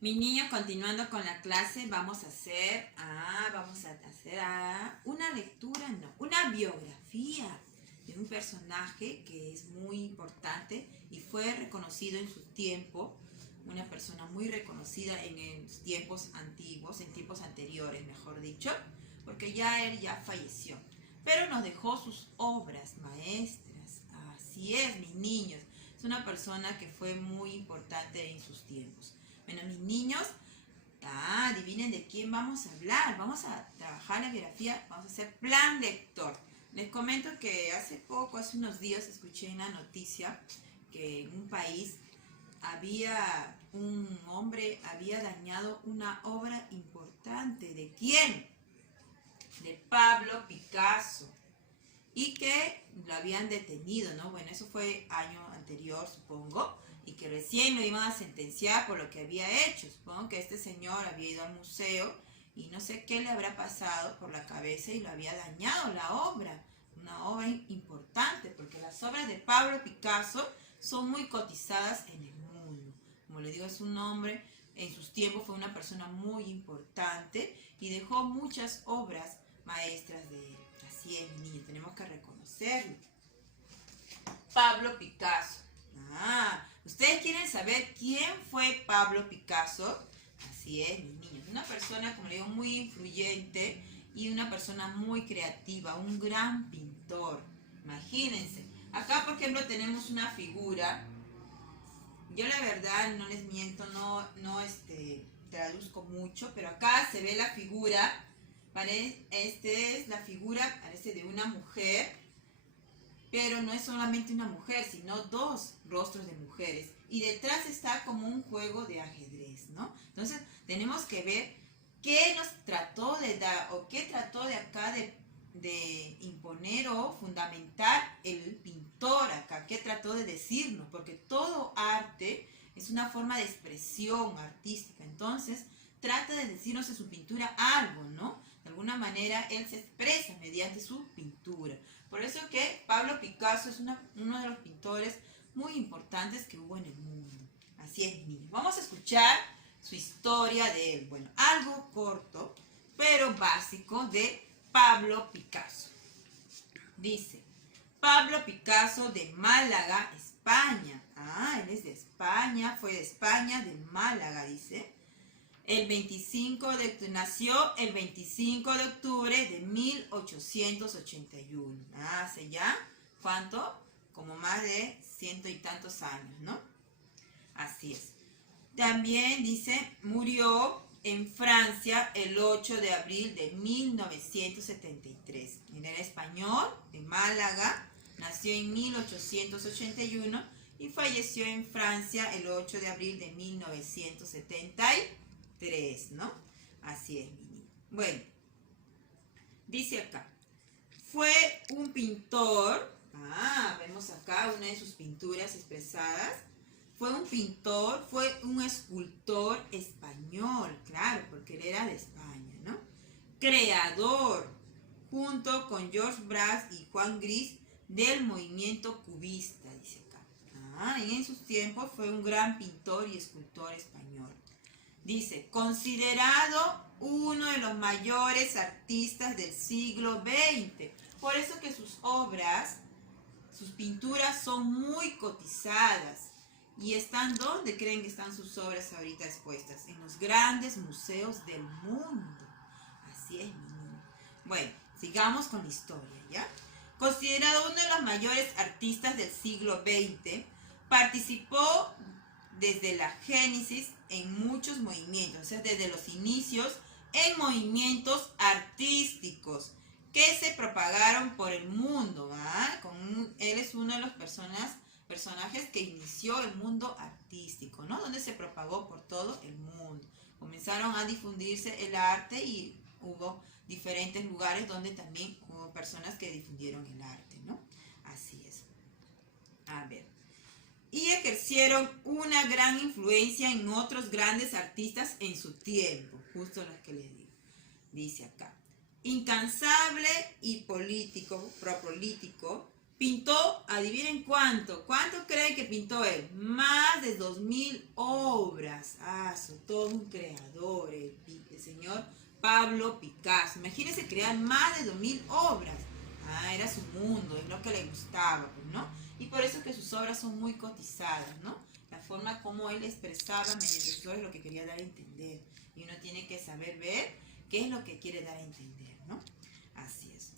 Mis niños, continuando con la clase, vamos a hacer una lectura, no, una biografía de un personaje que es muy importante y fue reconocido en su tiempo, una persona muy reconocida en los tiempos antiguos, en tiempos anteriores, mejor dicho, porque él ya falleció, pero nos dejó sus obras maestras. Así es, mis niños, es una persona que fue muy importante en sus tiempos. Bueno, mis niños, adivinen de quién vamos a hablar. Vamos a trabajar la biografía, vamos a hacer plan lector. Les comento que hace unos días, escuché en la noticia que en un país un hombre había dañado una obra importante. ¿De quién? De Pablo Picasso. Y que lo habían detenido, ¿no? Bueno, eso fue año anterior, supongo, y que recién lo iban a sentenciar por lo que había hecho. Supongo que este señor había ido al museo y no sé qué le habrá pasado por la cabeza y lo había dañado la obra. Una obra importante, porque las obras de Pablo Picasso son muy cotizadas en el mundo. Como le digo, es un hombre, en sus tiempos fue una persona muy importante y dejó muchas obras maestras de él. Así es, mi niño, tenemos que reconocerlo. Pablo Picasso. ¿Ustedes quieren saber quién fue Pablo Picasso? Así es, mis niños. Una persona, como le digo, muy influyente y una persona muy creativa, un gran pintor. Imagínense. Acá, por ejemplo, tenemos una figura. Yo la verdad, no les miento, no traduzco mucho, pero acá se ve la figura. Esta es la figura, parece de una mujer, pero no es solamente una mujer, sino dos rostros de mujeres. Y detrás está como un juego de ajedrez, ¿no? Entonces tenemos que ver qué nos trató de dar o qué trató de acá de imponer o fundamentar el pintor acá, qué trató de decirnos, porque todo arte es una forma de expresión artística. Entonces trata de decirnos en su pintura algo, ¿no? De alguna manera él se expresa mediante su pintura. Por eso que Pablo Picasso es uno de los pintores muy importantes que hubo en el mundo. Así es, niños. Vamos a escuchar su historia de él. Bueno, algo corto, pero básico de Pablo Picasso. Dice, Pablo Picasso de Málaga, España. Él es de España, fue de España, de Málaga, dice. Nació el 25 de octubre de 1881. Hace ya, ¿cuánto? Como más de ciento y tantos años, ¿no? Así es. También dice, murió en Francia el 8 de abril de 1973. Él era español, de Málaga, nació en 1881 y falleció en Francia el 8 de abril de 1973, ¿no? Así es, mi niño. Bueno, dice acá, fue un pintor, vemos acá una de sus pinturas expresadas. Fue un pintor, fue un escultor español, claro, porque él era de España, ¿no? Creador, junto con George Brass y Juan Gris, del movimiento cubista, dice acá. Y en sus tiempos fue un gran pintor y escultor español. Dice, considerado uno de los mayores artistas del siglo XX. Por eso que sus obras, sus pinturas son muy cotizadas. ¿Y están dónde creen que están sus obras ahorita expuestas? En los grandes museos del mundo. Así es, mi niño. Bueno, sigamos con la historia, ¿ya? Considerado uno de los mayores artistas del siglo XX, participó desde la génesis en muchos movimientos, o sea, desde los inicios en movimientos artísticos que se propagaron por el mundo. Él es uno de los personajes que inició el mundo artístico, ¿no? Donde se propagó por todo el mundo. Comenzaron a difundirse el arte y hubo diferentes lugares donde también hubo personas que difundieron el arte, ¿no? Así es. A ver. Y ejercieron una gran influencia en otros grandes artistas en su tiempo, justo los que les digo. Dice acá, incansable y prolífico, Pintó, adivinen cuánto. ¿Cuánto creen que pintó él? Más de 2000 obras. Ah, todo un creador, el señor Pablo Picasso. Imagínense crear más de 2000 obras. Ah, era su mundo, es lo que le gustaba, pues, ¿no? Y por eso es que sus obras son muy cotizadas, ¿no? La forma como él expresaba mediante sus obras lo que quería dar a entender. Y uno tiene que saber ver qué es lo que quiere dar a entender, ¿no? Así es.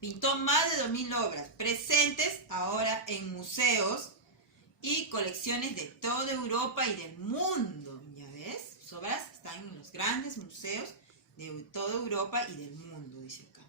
Pintó más de 2000 obras, presentes ahora en museos y colecciones de toda Europa y del mundo. ¿Ya ves? Sus obras están en los grandes museos de toda Europa y del mundo, dice acá.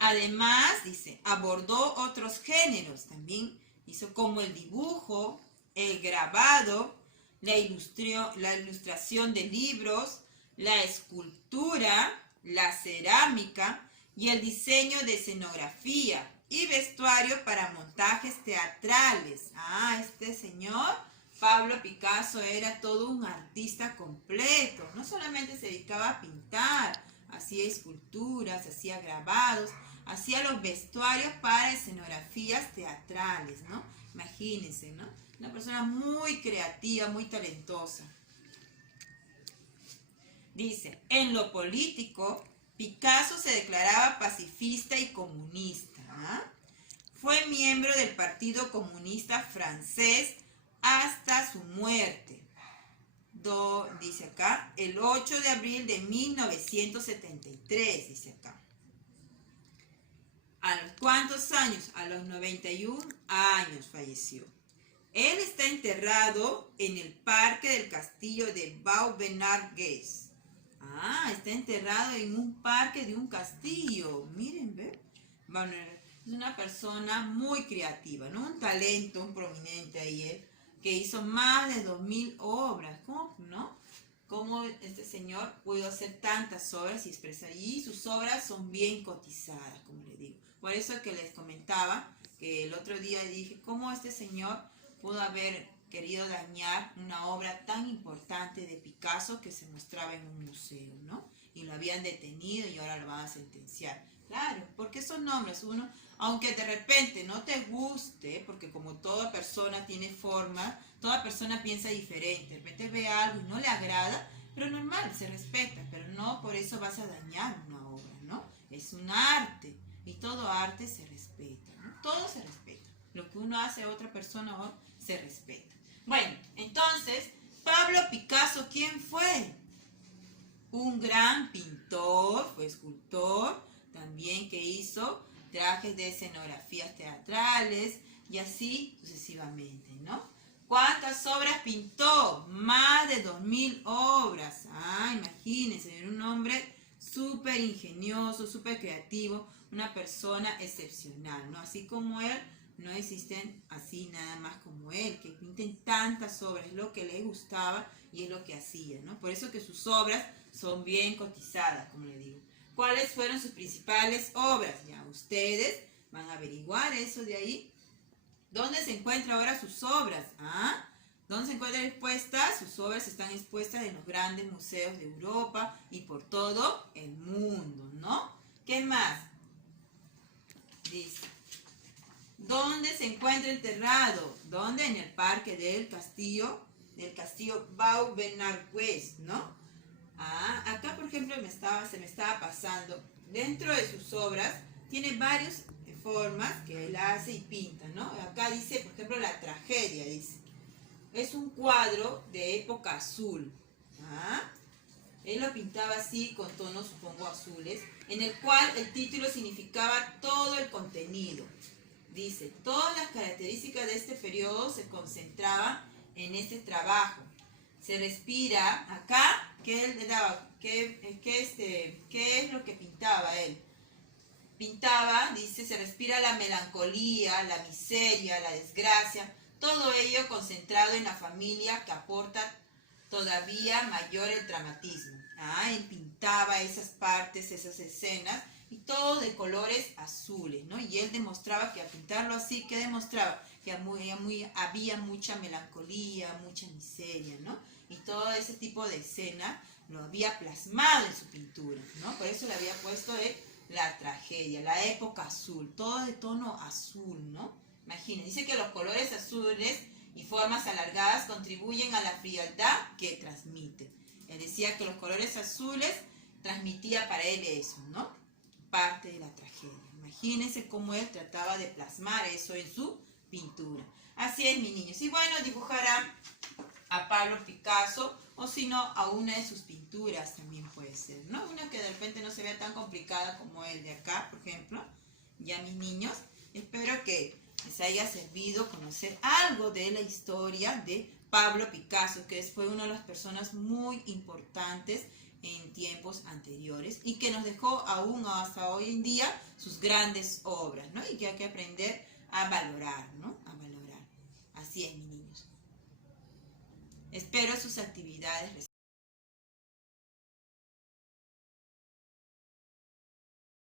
Además, dice, abordó otros géneros también. Hizo como el dibujo, el grabado, la ilustración de libros, la escultura, la cerámica y el diseño de escenografía y vestuario para montajes teatrales. Ah, este señor Pablo Picasso era todo un artista completo. No solamente se dedicaba a pintar, hacía esculturas, hacía grabados, hacía los vestuarios para escenografías teatrales, ¿no? Imagínense, ¿no? Una persona muy creativa, muy talentosa. Dice, en lo político, Picasso se declaraba pacifista y comunista. ¿Ah? Fue miembro del Partido Comunista Francés hasta su muerte. Dice acá, el 8 de abril de 1973, dice acá. ¿A los cuántos años? A los 91 años falleció. Él está enterrado en el Parque del Castillo de Vaubenargues. Ah, está enterrado en un parque de un castillo. Miren, ¿ve? Bueno, es una persona muy creativa, ¿no? Un talento, un prominente ahí, que hizo más de 2000 obras. ¿Cómo, no? Cómo este señor pudo hacer tantas obras y expresar. Y sus obras son bien cotizadas, como le digo. Por eso es que les comentaba que el otro día dije, ¿cómo este señor pudo haber querido dañar una obra tan importante de Picasso que se mostraba en un museo, ¿no? Y lo habían detenido y ahora lo van a sentenciar. Claro, porque son nombres, uno, aunque de repente no te guste, porque como toda persona tiene forma, toda persona piensa diferente, de repente ve algo y no le agrada, pero normal, se respeta, pero no por eso vas a dañar una obra, ¿no? Es un arte y todo arte se respeta, ¿no? Todo se respeta. Lo que uno hace a otra persona se respeta. Bueno, entonces, Pablo Picasso, ¿quién fue? Un gran pintor, fue escultor, también que hizo trajes de escenografías teatrales y así sucesivamente, ¿no? ¿Cuántas obras pintó? Más de 2000 obras. Ah, imagínense, era un hombre súper ingenioso, súper creativo, una persona excepcional, ¿no? Así como él, no existen así nada más como él, que pinten tantas obras, es lo que le gustaba y es lo que hacía, ¿no? Por eso que sus obras son bien cotizadas, como le digo. ¿Cuáles fueron sus principales obras? Ya ustedes van a averiguar eso de ahí. ¿Dónde se encuentran ahora sus obras? ¿Ah? ¿Dónde se encuentran expuestas? Sus obras están expuestas en los grandes museos de Europa y por todo el mundo, ¿no? ¿Qué más? Dice, ¿dónde se encuentra enterrado? ¿Dónde? En el parque del castillo Vaubenargues, ¿no? Ah, acá por ejemplo se me estaba pasando, dentro de sus obras tiene varias formas que él hace y pinta, ¿no? Acá dice, por ejemplo, la tragedia, dice. Es un cuadro de época azul. ¿Ah? Él lo pintaba así, con tonos, supongo, azules, en el cual el título significaba todo el contenido. Dice, todas las características de este periodo se concentraban en este trabajo. Se respira acá, ¿qué él le daba? ¿Qué es lo que pintaba él? Pintaba, dice, se respira la melancolía, la miseria, la desgracia, todo ello concentrado en la familia que aporta todavía mayor el dramatismo. Ah, él pintaba esas partes, esas escenas, y todo de colores azules, ¿no? Y él demostraba que al pintarlo así, ¿qué demostraba? Que había mucha melancolía, mucha miseria, ¿no? Y todo ese tipo de escena lo había plasmado en su pintura, ¿no? Por eso le había puesto la tragedia, la época azul, todo de tono azul, ¿no? Imaginen, dice que los colores azules y formas alargadas contribuyen a la frialdad que transmite. Él decía que los colores azules transmitía para él eso, ¿no? Parte de la tragedia. Imagínense cómo él trataba de plasmar eso en su pintura. Así es, mis niños. Y bueno, dibujarán a Pablo Picasso o si no a una de sus pinturas también puede ser, ¿no? Una que de repente no se vea tan complicada como el de acá, por ejemplo. Ya, mis niños, espero que les haya servido conocer algo de la historia de Pablo Picasso, que fue una de las personas muy importantes en tiempos anteriores y que nos dejó aún hasta hoy en día sus grandes obras, ¿no? Y que hay que aprender a valorar, ¿no? A valorar. Así es, mis niños. Espero sus actividades.